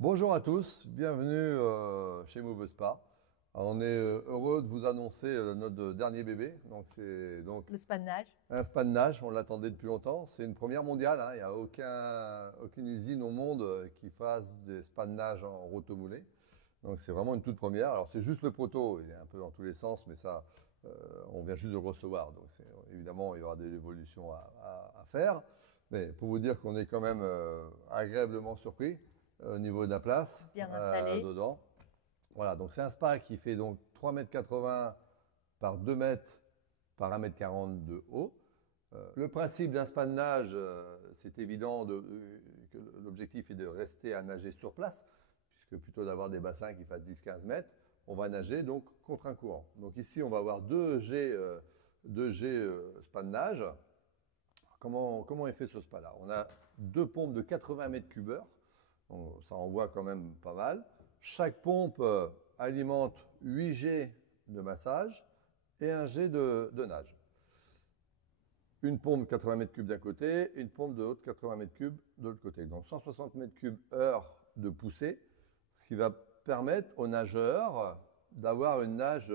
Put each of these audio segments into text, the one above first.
Bonjour à tous, bienvenue chez Move Spa. Alors, on est heureux de vous annoncer notre dernier bébé. Donc c'est donc Le spa de nage. un spa de nage, on l'attendait depuis longtemps. C'est une première mondiale, hein. Il n'y a aucune usine au monde qui fasse des spas de nage en rotomoulé. Donc c'est vraiment une toute première. Alors c'est juste le proto, il est un peu dans tous les sens, mais ça, on vient juste de le recevoir. Donc évidemment, il y aura des évolutions à faire. Mais pour vous dire qu'on est quand même agréablement surpris au niveau de la place Bien installé. dedans. Voilà, donc c'est un spa qui fait donc 3,80 m par 2 mètres par 1,40 m de haut. Le principe d'un spa de nage, c'est évident que l'objectif est de rester à nager sur place, puisque plutôt d'avoir des bassins qui fassent 10-15 mètres, on va nager donc contre un courant. Donc ici, on va avoir deux G spa de nage. Comment est fait ce spa-là? On a deux pompes de 80 mètres cubeurs, donc ça envoie quand même pas mal. Chaque pompe alimente 8 G de massage et un G de nage. Une pompe de 80 mètres cubes d'un côté, une pompe de l'autre 80 mètres cubes de l'autre côté. Donc 160 mètres cubes heure de poussée, ce qui va permettre aux nageurs d'avoir une nage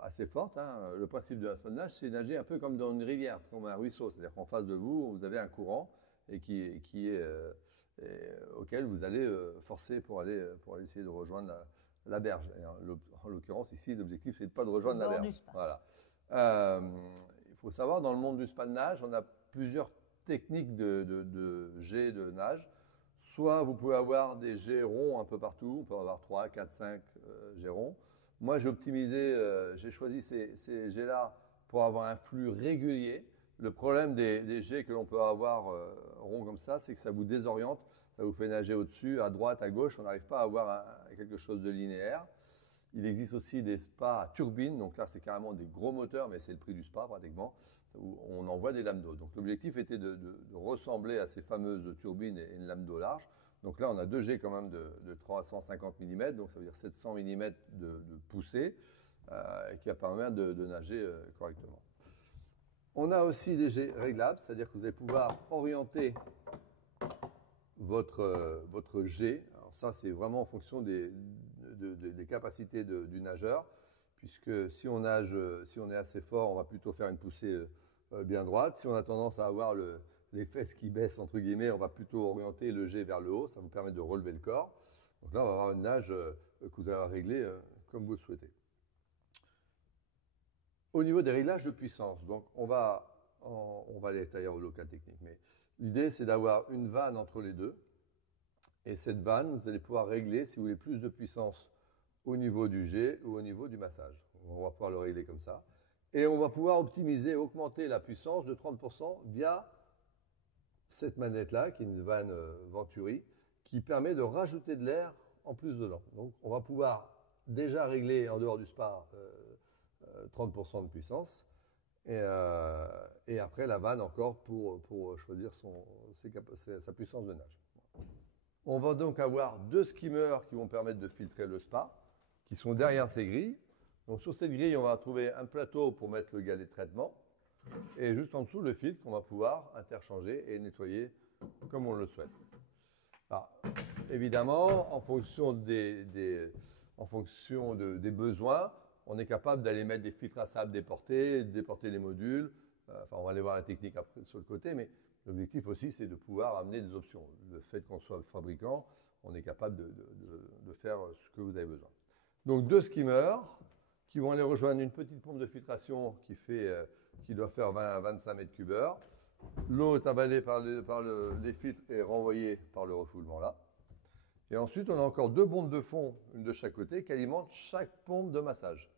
assez forte, hein. Le principe de la spa de nage, c'est nager un peu comme dans une rivière, comme un ruisseau. C'est-à-dire qu'en face de vous, vous avez un courant et auquel vous allez forcer pour aller essayer de rejoindre la berge. Et en l'occurrence, ici, l'objectif, c'est de pas de rejoindre la berge. Du spa. Voilà. Il faut savoir, dans le monde du spa de nage, on a plusieurs techniques de jet de nage. Soit vous pouvez avoir des jets ronds un peu partout, on peut avoir 3, 4, 5 jets ronds. Moi, j'ai choisi ces jets-là pour avoir un flux régulier. Le problème des jets que l'on peut avoir ronds comme ça, c'est que ça vous désoriente, ça vous fait nager au-dessus, à droite, à gauche, on n'arrive pas à avoir quelque chose de linéaire. Il existe aussi des spas à turbine, donc là c'est carrément des gros moteurs, mais c'est le prix du spa pratiquement, où on envoie des lames d'eau. Donc l'objectif était de ressembler à ces fameuses turbines et une lame d'eau large. Donc là on a 2 G quand même de 350 mm, donc ça veut dire 700 mm de poussée, qui va permettre de nager correctement. On a aussi des G réglables, c'est-à-dire que vous allez pouvoir orienter votre jet. Alors ça, c'est vraiment en fonction des capacités du nageur, puisque si on nage, si on est assez fort, on va plutôt faire une poussée bien droite. Si on a tendance à avoir les fesses qui baissent, entre guillemets, on va plutôt orienter le jet vers le haut. Ça vous permet de relever le corps. Donc là, on va avoir une nage que vous allez régler comme vous le souhaitez. Au niveau des réglages de puissance, donc on va aller d'ailleurs au local technique, mais l'idée c'est d'avoir une vanne entre les deux. Et cette vanne, vous allez pouvoir régler si vous voulez plus de puissance au niveau du jet ou au niveau du massage. On va pouvoir le régler comme ça. Et on va pouvoir optimiser, augmenter la puissance de 30% via cette manette-là, qui est une vanne Venturi, qui permet de rajouter de l'air en plus dedans. Donc on va pouvoir déjà régler en dehors du spa 30% de puissance. Et après la vanne encore pour choisir sa puissance de nage. On va donc avoir deux skimmers qui vont permettre de filtrer le spa, qui sont derrière ces grilles. Donc sur cette grille, on va trouver un plateau pour mettre le galet de traitement, et juste en dessous, le filtre qu'on va pouvoir interchanger et nettoyer comme on le souhaite. Alors, évidemment, en fonction des besoins, on est capable d'aller mettre des filtres à sable déportés les modules. Enfin, on va aller voir la technique après sur le côté, mais l'objectif aussi, c'est de pouvoir amener des options. Le fait qu'on soit fabricant, on est capable de faire ce que vous avez besoin. Donc deux skimmers qui vont aller rejoindre une petite pompe de filtration qui doit faire 20 à 25 mètres cubes heure. L'eau est avalée par les filtres et renvoyée par le refoulement là. Et ensuite, on a encore deux bombes de fond, une de chaque côté, qui alimentent chaque pompe de massage.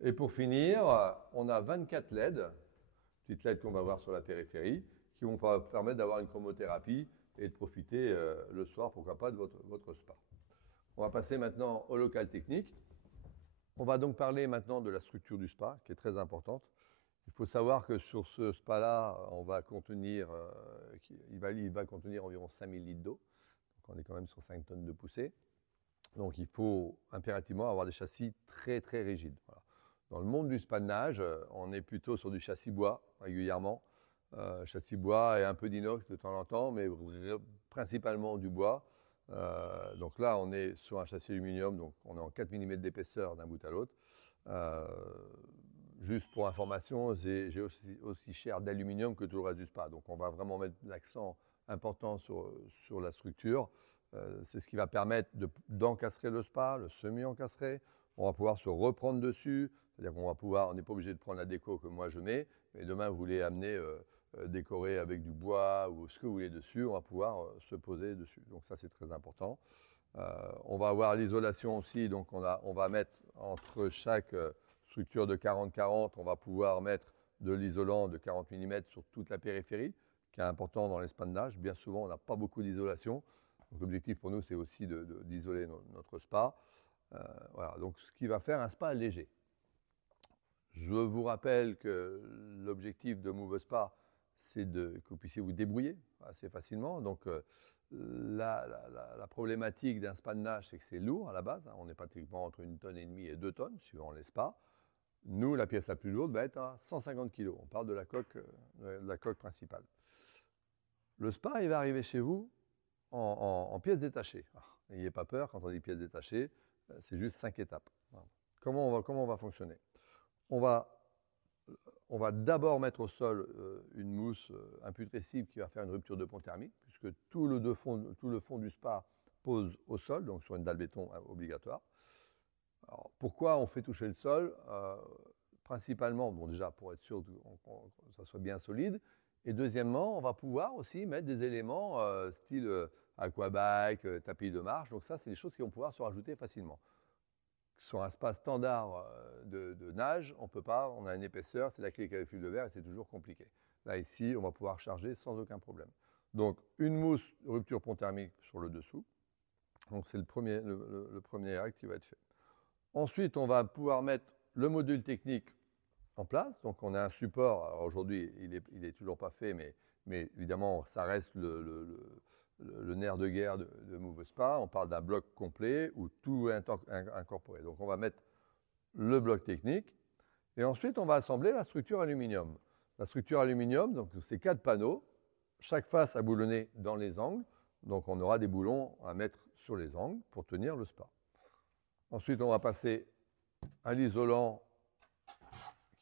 Et pour finir, on a 24 LED, petites LED qu'on va voir sur la périphérie, qui vont permettre d'avoir une chromothérapie et de profiter le soir, pourquoi pas, de votre spa. On va passer maintenant au local technique. On va donc parler maintenant de la structure du spa, qui est très importante. Il faut savoir que sur ce spa-là, il va contenir environ 5000 litres d'eau. Donc on est quand même sur 5 tonnes de poussée. Donc il faut impérativement avoir des châssis très très rigides. Voilà. Dans le monde du spa de nage, on est plutôt sur du châssis bois régulièrement. Châssis bois et un peu d'inox de temps en temps, mais principalement du bois. Donc là, on est sur un châssis aluminium, donc on est en 4 mm d'épaisseur d'un bout à l'autre. Juste pour information, j'ai aussi cher d'aluminium que tout le reste du spa. Donc on va vraiment mettre l'accent important sur la structure. C'est ce qui va permettre d'encastrer le spa, le semi-encastré. On va pouvoir se reprendre dessus. C'est-à-dire qu'on va pouvoir, on n'est pas obligé de prendre la déco que moi je mets, mais demain vous voulez amener décorer avec du bois ou ce que vous voulez dessus, on va pouvoir se poser dessus. Donc ça c'est très important. On va avoir l'isolation aussi, donc on va mettre entre chaque structure de 40-40, on va pouvoir mettre de l'isolant de 40 mm sur toute la périphérie, qui est important dans les spas de nage. Bien souvent, on n'a pas beaucoup d'isolation. Donc l'objectif pour nous, c'est aussi d'isoler notre spa. Voilà, donc ce qui va faire un spa léger. Je vous rappelle que l'objectif de Move Spa, c'est que vous puissiez vous débrouiller assez facilement. Donc la problématique d'un spa de nage, c'est que c'est lourd à la base. On est pratiquement entre 1,5 tonne et 2 tonnes, suivant les spas. Nous, la pièce la plus lourde va être à 150 kg. On parle de la coque principale. Le spa, il va arriver chez vous en pièces détachées. N'ayez pas peur, quand on dit pièces détachées, c'est juste 5 étapes. Comment on va fonctionner? On va d'abord mettre au sol une mousse imputrescible qui va faire une rupture de pont thermique, puisque tout le fond du spa pose au sol, donc sur une dalle béton obligatoire. Alors, pourquoi on fait toucher le sol? Principalement, bon, déjà pour être sûr que ça soit bien solide, et deuxièmement, on va pouvoir aussi mettre des éléments style aquabike, tapis de marche. Donc ça, c'est des choses qui vont pouvoir se rajouter facilement. Sur un spa standard de nage, on peut pas, on a une épaisseur, c'est l'acrylique avec fil de verre et c'est toujours compliqué. Là, ici, on va pouvoir charger sans aucun problème. Donc, une mousse rupture pont thermique sur le dessous. Donc, c'est le premier acte qui va être fait. Ensuite, on va pouvoir mettre le module technique en place. Donc, on a un support. Alors, aujourd'hui, il est toujours pas fait, mais évidemment, ça reste le nerf de guerre de Move Spa. On parle d'un bloc complet où tout est incorporé. Donc, on va mettre le bloc technique et ensuite, on va assembler la structure aluminium. La structure aluminium, donc c'est 4 panneaux, chaque face à boulonner dans les angles. Donc, on aura des boulons à mettre sur les angles pour tenir le spa. Ensuite, on va passer à l'isolant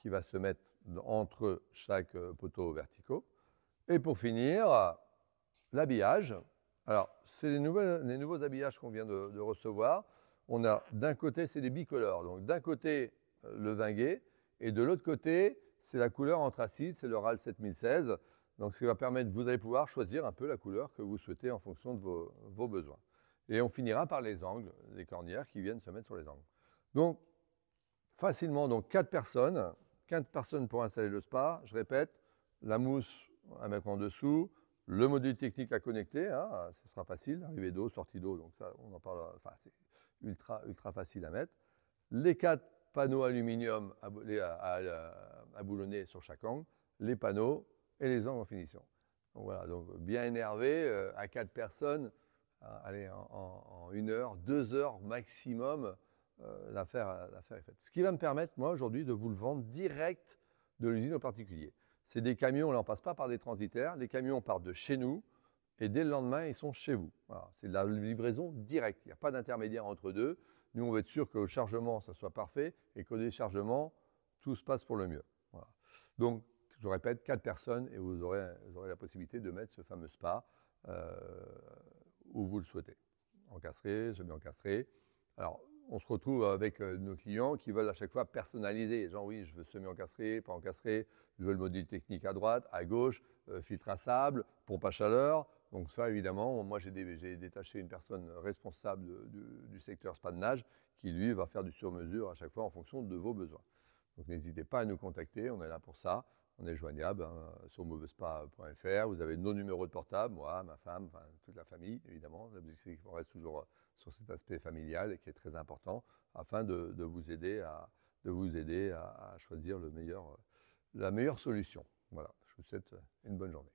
qui va se mettre entre chaque poteau verticaux. Et pour finir, l'habillage. Alors, c'est les nouveaux habillages qu'on vient de recevoir. On a d'un côté, c'est des bicolores. Donc, d'un côté, le vinguet, et de l'autre côté, c'est la couleur anthracite, c'est le RAL 7016. Donc, ce qui va permettre, vous allez pouvoir choisir un peu la couleur que vous souhaitez en fonction de vos besoins. Et on finira par les angles, les cornières qui viennent se mettre sur les angles. Donc, facilement, donc 4 personnes pour installer le spa. Je répète, la mousse à mettre en dessous, le module technique à connecter, ce sera facile, arrivée d'eau, sortie d'eau, donc ça, on en parle, enfin, c'est ultra facile à mettre. Les 4 panneaux aluminium à boulonner sur chaque angle, les panneaux et les angles en finition. Donc voilà, donc bien énervé, à 4 personnes, allez, en 1 heure, 2 heures maximum, l'affaire est faite. Ce qui va me permettre, moi, aujourd'hui, de vous le vendre direct de l'usine au particulier. C'est des camions, là, on ne passe pas par des transitaires. Les camions partent de chez nous et dès le lendemain, ils sont chez vous. Voilà, c'est de la livraison directe. Il n'y a pas d'intermédiaire entre deux. Nous, on veut être sûr que le chargement, ça soit parfait et qu'au déchargement, tout se passe pour le mieux. Voilà. Donc, je répète, 4 personnes et vous aurez la possibilité de mettre ce fameux spa où vous le souhaitez. Encastré, semi-encastré. Alors, on se retrouve avec nos clients qui veulent à chaque fois personnaliser. Genre, oui, je veux semi-encastré, pas encastré, je veux le module technique à droite, à gauche, filtre à sable, pompe à chaleur. Donc ça, évidemment, moi, j'ai détaché une personne responsable du secteur spa de nage qui, lui, va faire du sur-mesure à chaque fois en fonction de vos besoins. Donc, n'hésitez pas à nous contacter, on est là pour ça. On est joignable sur movespa.fr. Vous avez nos numéros de portable, moi, ma femme, enfin, toute la famille, évidemment. L'objectif, c'est qu'on reste toujours sur cet aspect familial et qui est très important afin de vous aider à choisir la meilleure solution. Voilà, je vous souhaite une bonne journée.